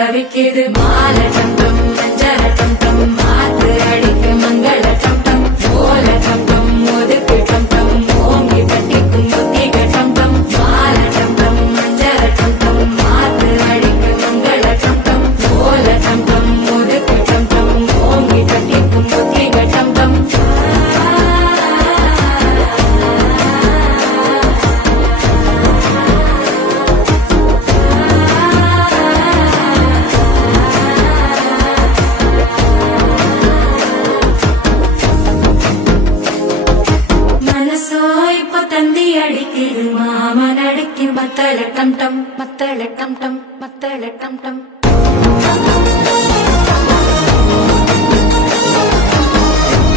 தவிக்குது மால டம் டம் மஞ்சள டம் டம் மாத்து அடிக்கு மங்கள டம் டம் ஓல டம் டம் ஒதுக்கு டம் டம் ஓங்கி பட்டிக்கும் புத்திக டம் டம் மால டம் டம் மஞ்சள டம் டம் மாத்து அடிக்கு மங்கள டம் டம் ஓல டம் டம் ஒதுக்கு டம் டம் ஓங்கி பட்டிக்கும் புத்திக டம் டம் அடிக்குது மாமன் அடிக்கு மத்தள டம் டம் மத்தள டம் டம் மத்தள டம் டம்